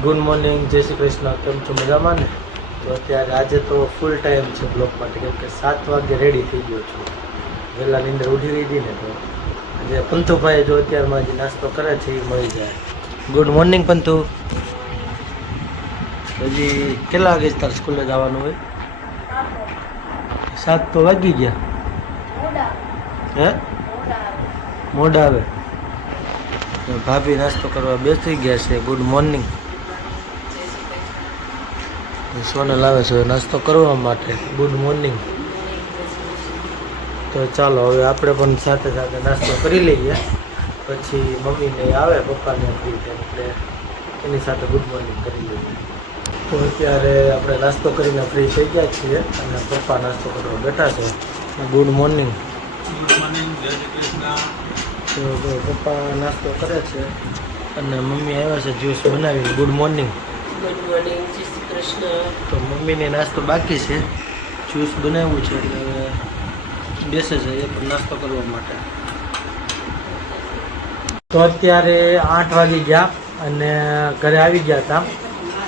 Good morning, જય શ્રી કૃષ્ણ, કેમ છો મજામાં ને? તો અત્યારે આજે તો ફૂલ ટાઈમ છે બ્લોક માટે, કેમ કે સાત વાગે રેડી થઈ ગયો છું. વહેલા નીંદર ઉઠી ગઈ હતી ને તો. આજે પંથુભાઈ જો અત્યારમાં જે નાસ્તો કરે છે એ મળી જાય. Good morning Panthu. હજી કેટલા વાગે તારે સ્કૂલે જવાનું હોય? સાત તો વાગી ગયા. હે? મોડા આવે. ભાભી નાસ્તો કરવા બેસી ગયા છે. Good morning. સોનલ લાવે છે નાસ્તો કરવા માટે. ગુડ મોર્નિંગ તો ચાલો હવે આપણે પણ સાથે સાથે નાસ્તો કરી લઈએ. પછી મમ્મીને આવે પપ્પાને ફ્રી થાય એટલે એની સાથે ગુડ મોર્નિંગ કરી લઈએ. તો અત્યારે આપણે નાસ્તો કરીને ફ્રી થઈ ગયા છીએ અને પપ્પા નાસ્તો કરવા બેઠા છે. ગુડ મોર્નિંગ તો જો પપ્પા નાસ્તો કરે છે અને મમ્મી આવ્યા છે જ્યુસ બનાવી good morning good morning Krishna. તો મમ્મીને નાસ્તો બાકી છે. જ્યુસ બનાવવું છે એટલે હવે બેસે છે એ પણ નાસ્તો કરવા માટે. તો અત્યારે આઠ વાગી ગયા અને ઘરે આવી ગયા હતા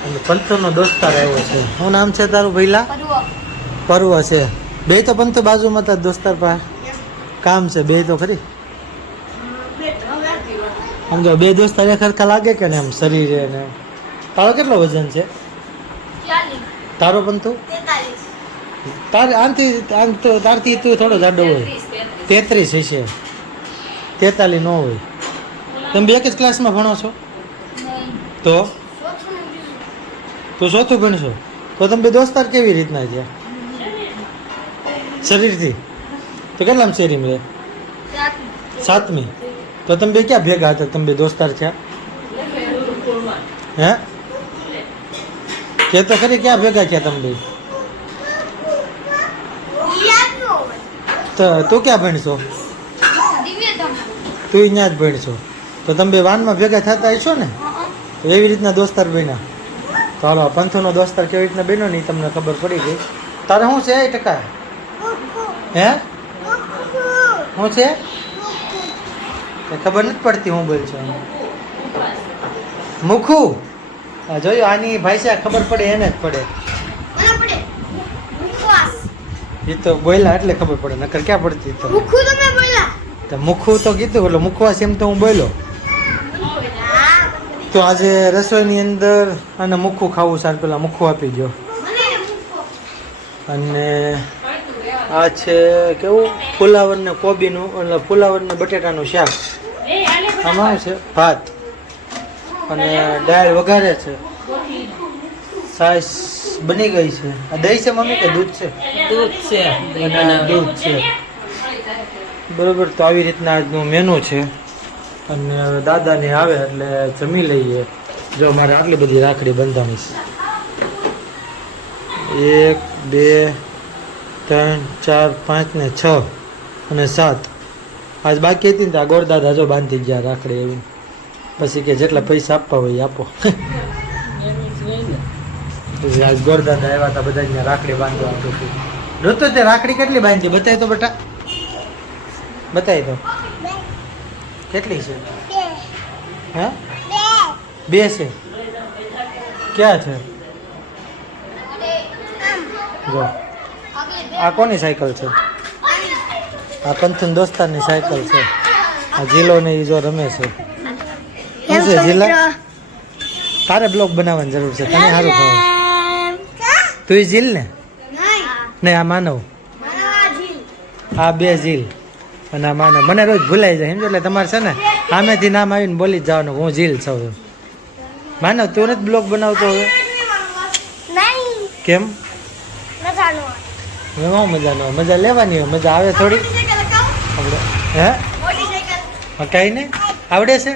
અને પંથરનો દોસ્તાર આવ્યો છે. શું નામ છે તારું ભૈલા પર્વ છે. બે તો પંથ બાજુમાં હતા દોસ્તાર પાસે કામ છે બે તો ખરી? સમજો બે દોસ્તાર ખરખા લાગે કે ને એમ શરીરે ને? તારો કેટલો વજન છે? તારો પંથુ તાર આનથી આમ તો તારથી તું થોડો જાડો હોય. તેત્રીસ હશે. તેતાલીસ ન હોય. તમે બે જ ક્લાસમાં ભણો છો? તો? તું ચોથું ભણશો. તો તમે બે દોસ્તાર કેવી રીતના છે? શરીરથી? તો કેટલામ શેરીમાં રહે? સાતમી. તો તમે બે ક્યાં ભેગા હતા? તમે બે દોસ્તાર છે હે? કે તો ખરી ક્યાં ભેગા થયા તમે તો તું ક્યાં ભણશો? તું અહીંયા જ ભણશો. તો તમે બે વાનમાં ભેગા થતા હશો ને? તો એવી રીતના દોસ્તાર બન્યા. તો હાલો પંથુનો દોસ્તાર કેવી રીતના બન્યો નહીં તમને ખબર પડી ગઈ. તારે શું છે એ ટકા? હે? શું છે? ખબર નથી પડતી હું બોલ છું મુખું! જોયું આની ભાષા ખબર પડે એને જ પડે. એ તો બોલ્યા એટલે ખબર પડે નકર ક્યાં પડતી તો? તો મુખું તો કીધું એટલે મુખવાસ એમ તો હું બોલ્યો. તો આજે રસોઈની અંદર અને મુખું ખાવું સાર પેલા મુખું આપી ગયો અને આ છે કેવું? ફુલાવર ને કોબીનું એટલે ફુલાવર ને બટેટાનું શાક. આમાં છે? ભાત. અને દાળ વઘારે છે. સાસ બની ગઈ છે. આ દહીં છે મમ્મી કે દૂધ છે? દૂધ છે. અને દૂધ છે. બરોબર તો આવી રીતના આજનું મેનુ છે. અને હવે દાદાને આવે એટલે જમી લઈએ. જો મારે આટલી બધી રાખડી બંધાણી છે. એક બે ત્રણ ચાર પાંચ ને છ અને સાત. આજ બાકી હતી ને ત્યાં ગોળ ગોરદાદા જો બાંધી ગયા રાખડી એવી. પછી કે જેટલા પૈસા આપવા હોય આપો. પછી આજ ગોરદાદા આવ્યા હતા બધા રાખડી બાંધવા હતું. ઋતુ તે રાખડી કેટલી બાંધી? બતાય તો બેટા. બતાય તો. કેટલી છે? હે? બે છે. ક્યાં છે? જો. આ કોની સાયકલ છે? આ પંથન દોસ્તારની સાયકલ છે. આ જીલો ને એ જો રમે છે. છે જીલા? તારે બ્લોગ બનાવવાની જરૂર છે તને સારું ભાવે તું એ જીલ ને? નહીં. આ માનવ. આ બે જીલ. અને આ માનવ. મને રોજ ભૂલાઈ જાય સમજો એટલે તમારે છે ને સામેથી નામ આવીને બોલી જ જવાનું હું હું છઉં છું માનવ તું નથી બ્લોગ બનાવતો હવે? કેમ? હું મજા ન મજા લેવાની હોય મજા આવે થોડી આપણે હે? કઈ નહીં. આવડે છે?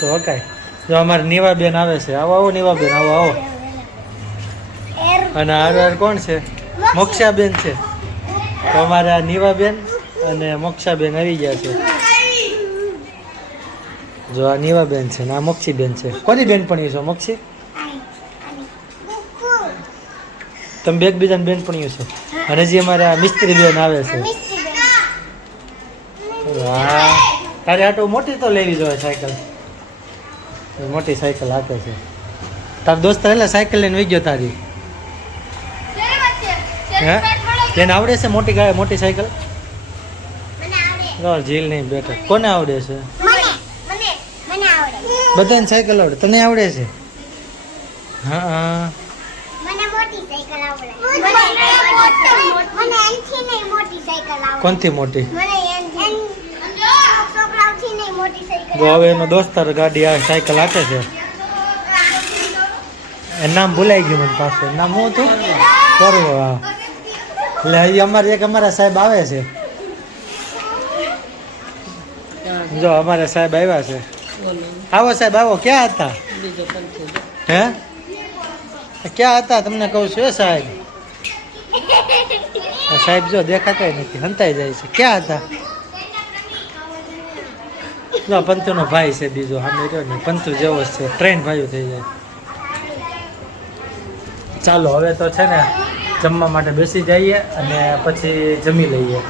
તો હકાય. જો અમારે નીવાબેન આવે છે. આવો આવો નીવાબેન, આવો આવો. અને હાર હાર કોણ છે? મોક્ષાબેન છે. તો અમારા નીવાબેન અને મોક્ષાબેન આવી ગયા છે. જો આ નીવાબેન છે ને આ મોક્ષીબેન છે. કોની બેન પણ છો, મોક્ષી? તમે બે બીજાને બેન પણ છો. અને હજી અમારા મિસ્ત્રી બેન આવે છે. વાહ. તારે આટો મોટી તો લેવી જોઈએ સાયકલ. મોટી સાયકલ હાકે છે. તાર દોસ્ત એટલે સાયકલ લઈને વહી ગયો તારી. હે? એને આવડે છે મોટી ગાય મોટી સાયકલ? જીલ નહીં બેઠા. કોને આવડે છે? બધાને સાયકલ આવડે. તને આવડે છે? હા હા. કોનથી મોટી જો હવે એનો દોસ્તાર ગાડી આ સાયકલ હાકે છે. એ નામ ભૂલાઈ ગયું મને પાછું. એનું નામ હું હતું? કરવો હા. એટલે અહીં અમારે એક અમારા સાહેબ આવે છે. જો અમારા સાહેબ આવ્યા છે. આવો સાહેબ આવો. ક્યાં હતા. હે? ક્યાં હતા? તમને કહું છું એ સાહેબ. સાહેબ જો દેખાતા નથી હંતાઈ જાય છે. ક્યાં હતા? જો પંતુનો ભાઈ છે બીજો સામે રહ્યો ને પંતુ જેવો છે. ટ્રેન ભાઈઓ થઈ જાય. ચાલો, હવે તો છે ને જમવા માટે બેસી જઈએ અને પછી જમી લઈએ.